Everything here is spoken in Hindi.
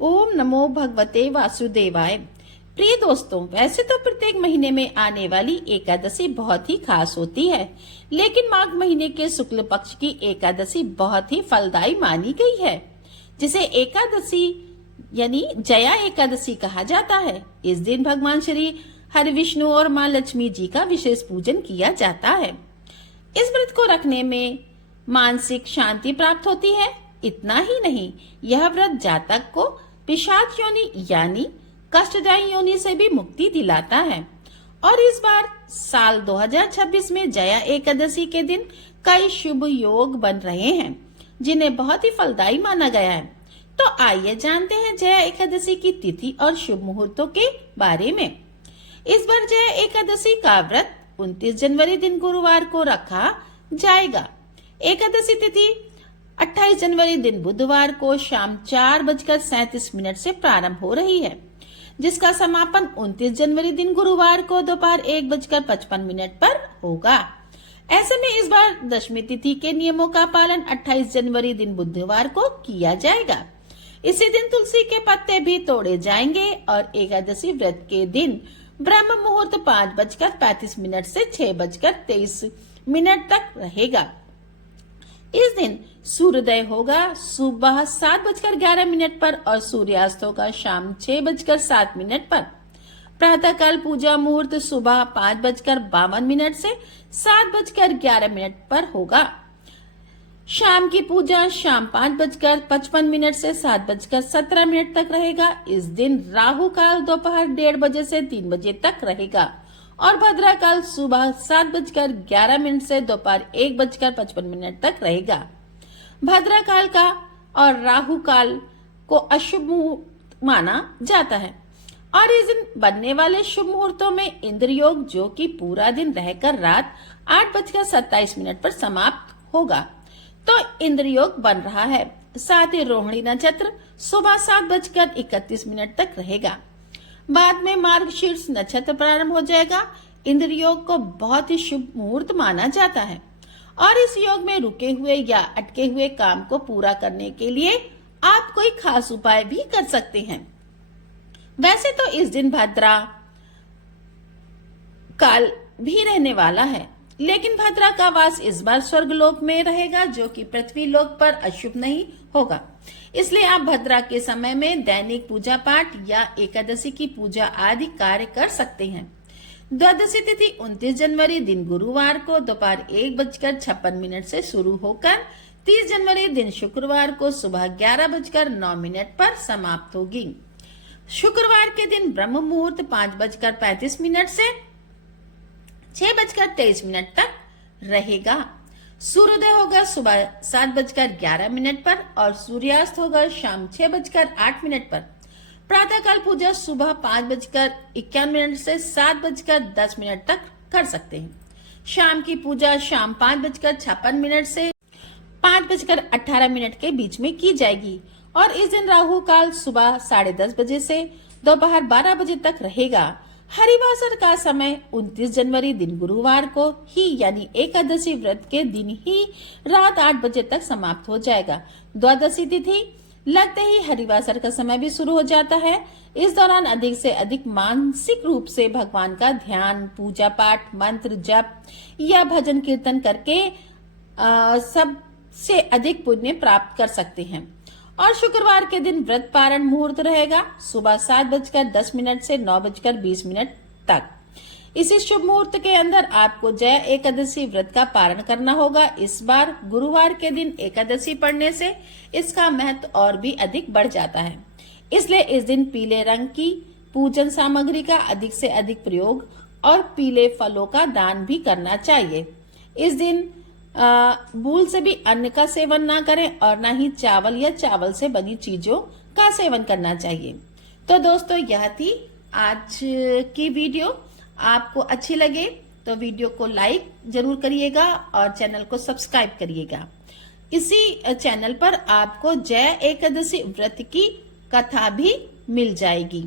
ओम नमो भगवते वासुदेवाय। प्रिय दोस्तों, वैसे तो प्रत्येक महीने में आने वाली एकादशी बहुत ही खास होती है, लेकिन माघ महीने के शुक्ल पक्ष की एकादशी बहुत ही फलदायी मानी गई है, जिसे एकादशी यानी जया एकादशी कहा जाता है। इस दिन भगवान श्री हरि विष्णु और माँ लक्ष्मी जी का विशेष पूजन किया जाता है। इस व्रत को रखने में मानसिक शांति प्राप्त होती है। इतना ही नहीं, यह व्रत जातक को पिशाच योनि यानी कष्टदायी योनि से भी मुक्ति दिलाता है। और इस बार साल 2026 में जया एकादशी के दिन कई शुभ योग बन रहे हैं, जिन्हें बहुत ही फलदायी माना गया है। तो आइए जानते हैं जया एकादशी की तिथि और शुभ मुहूर्तों के बारे में। इस बार जया एकादशी का व्रत 29 जनवरी दिन गुरुवार को रखा जाएगा। एकादशी तिथि 28 जनवरी दिन बुधवार को शाम 4:37 से प्रारंभ हो रही है, जिसका समापन 29 जनवरी दिन गुरुवार को दोपहर 1:55 पर होगा। ऐसे में इस बार दशमी तिथि के नियमों का पालन 28 जनवरी दिन बुधवार को किया जाएगा। इसी दिन तुलसी के पत्ते भी तोड़े जाएंगे और एकादशी व्रत के दिन ब्रह्म मुहूर्त 5:35 से 6:23 तक रहेगा। इस दिन सूर्योदय होगा सुबह 7:11 पर और सूर्यास्त होगा शाम 6:07 पर। प्रातःकाल पूजा मुहूर्त सुबह 5:52 से 7:11 पर होगा। शाम की पूजा शाम 5:55 से 7:17 तक रहेगा। इस दिन राहु काल दोपहर 1:30 से 3 बजे तक रहेगा और भद्रा काल सुबह 7:11 से दोपहर 1:55 तक रहेगा। भद्रा काल का और राहु काल को अशुभ मुहूर्त माना जाता है और इस दिन बनने वाले शुभ मुहूर्तों में इंद्र योग, जो कि पूरा दिन रहकर रात 8:27 पर समाप्त होगा, तो इंद्र योग बन रहा है। साथ ही रोहिणी नक्षत्र सुबह 7:31 तक रहेगा। बाद में मार्गशीर्ष नक्षत्र प्रारंभ हो जाएगा। इंद्र योग को बहुत ही शुभ मुहूर्त माना जाता है और इस योग में रुके हुए या अटके हुए काम को पूरा करने के लिए आप कोई खास उपाय भी कर सकते हैं। वैसे तो इस दिन भद्रा काल भी रहने वाला है, लेकिन भद्रा का वास इस बार स्वर्गलोक में रहेगा, जो कि पृथ्वी लोक पर अशुभ नहीं होगा। इसलिए आप भद्रा के समय में दैनिक पूजा पाठ या एकादशी की पूजा आदि कार्य कर सकते हैं। द्वादशी तिथि 29 जनवरी दिन गुरुवार को दोपहर 1:56 से शुरू होकर 30 जनवरी दिन शुक्रवार को सुबह 11:09 पर समाप्त होगी। शुक्रवार के दिन ब्रह्म मुहूर्त 5:35 से 6:23 तक रहेगा। सूर्योदय होगा सुबह 7:11 पर और सूर्यास्त होगा शाम 6:08 पर। प्रातःकाल पूजा सुबह 5:51 से 7:10 तक कर सकते हैं। शाम की पूजा शाम 5:56 से 5:18 के बीच में की जाएगी और इस दिन राहु काल सुबह 10:30 बजे से दोपहर 12 बजे तक रहेगा। हरिवासर का समय 29 जनवरी दिन गुरुवार को ही यानी एकादशी व्रत के दिन ही रात 8 बजे तक समाप्त हो जाएगा। द्वादशी तिथि लगते ही हरिवासर का समय भी शुरू हो जाता है। इस दौरान अधिक से अधिक मानसिक रूप से भगवान का ध्यान, पूजा पाठ, मंत्र जप या भजन कीर्तन करके सबसे अधिक पुण्य प्राप्त कर सकते हैं। और शुक्रवार के दिन व्रत पारण मुहूर्त रहेगा सुबह 7:10 से 9:20 तक। इसी शुभ मुहूर्त के अंदर आपको जया एकादशी व्रत का पारण करना होगा। इस बार गुरुवार के दिन एकादशी पढ़ने से इसका महत्व और भी अधिक बढ़ जाता है। इसलिए इस दिन पीले रंग की पूजन सामग्री का अधिक से अधिक प्रयोग और पीले फलों का दान भी करना चाहिए। इस दिन भूल से भी अन्न का सेवन ना करें और ना ही चावल या चावल से बनी चीजों का सेवन करना चाहिए। तो दोस्तों, यह थी आज की वीडियो। आपको अच्छी लगे तो वीडियो को लाइक जरूर करिएगा और चैनल को सब्सक्राइब करिएगा। इसी चैनल पर आपको जया एकादशी व्रत की कथा भी मिल जाएगी।